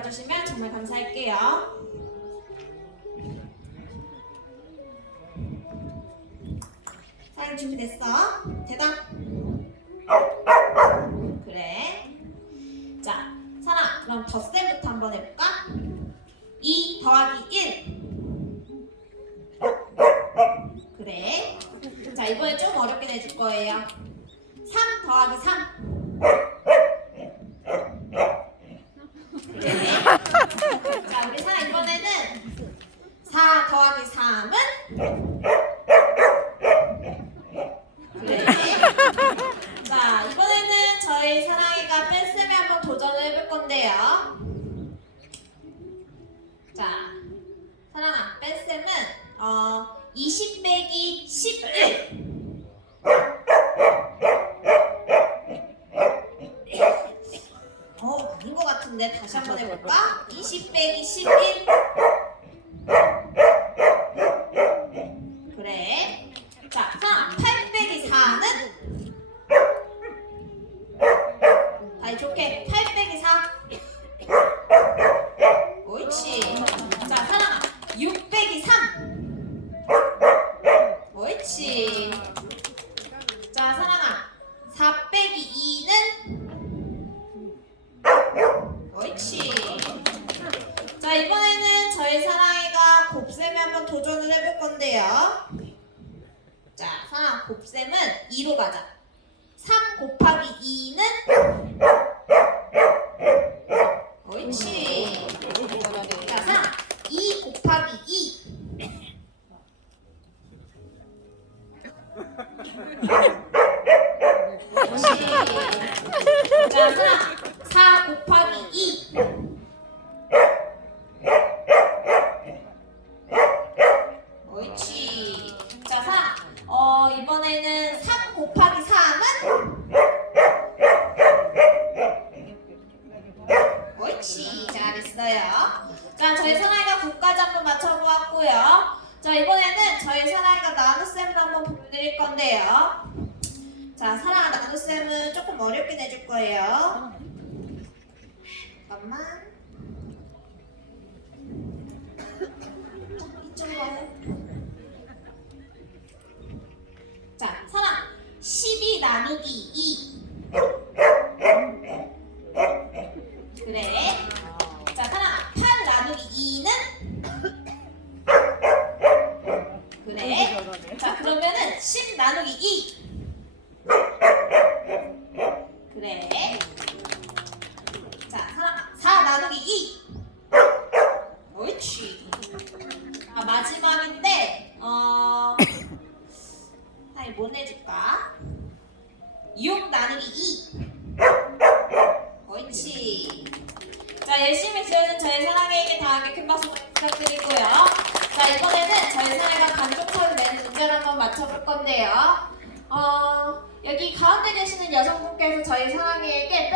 봐주시면 정말 감사할게요. 사연 준비됐어? 대답. 그래. 자, 사랑, 그럼 덧셈부터 한번 해볼까? 2 더하기 1. 그래. 자, 이번에 좀 어렵게 내줄 거예요. 3 더하기 3. 그래. 자, 우리 사랑 이번에는 4 더하기 3은? 그래. 자, 이번에는 저희 사랑이가 뺄셈에 한번 도전을 해볼 건데요. 자, 사랑아, 뺄셈은 어, 20 빼기 11. 어, 아닌 것 같은데 다시 한번 해볼까? 20 빼기 11. 아니, 좋게. 8 빼기 4. 옳지. 자, 사랑아. 6 빼기 3. 옳지. 자, 사랑아. 4 빼기 2는? 옳지. 자, 이번에는 저희 사랑이가 곱셈에 한번 도전을 해볼 건데요. 자, 사랑 곱셈은 2로 가자. 3 곱하기 2는? 자, 사랑 4 곱하기 2. 옳지. 자, 4. 어, 이번에는 3 곱하기 3은? 옳지. 잘했어요. 자, 저희 사나이가 9까지 한번 맞춰보았고요. 자, 이번에는 저희 사나이가 나눗셈을 한번 보여드릴 건데요. 자, 사랑아 나눗셈은 조금 어렵게 내줄 거예요. 잠깐만. 이쪽으로 와요. 자, 사랑 12 나누기 2. 그래. 자, 사랑아 8 나누기 2는? 그래. 자, 그러면은 10 나누기 2. 그래. 자, 사랑아 4 나누기 2. 옳지. 아, 마지막인데, 어, 아니, 뭐 내줄까? 6 나누기 2. 옳지. 자, 열심히 지어준 저희 사랑이에게 다하게 큰 박수 부탁드리고요. 자, 이번에는 저희 사랑이가 간접표를 내는 문제를 한번 맞춰볼 건데요. 어, 여기 가운데 계시는 여성분께서 저희 사랑이에게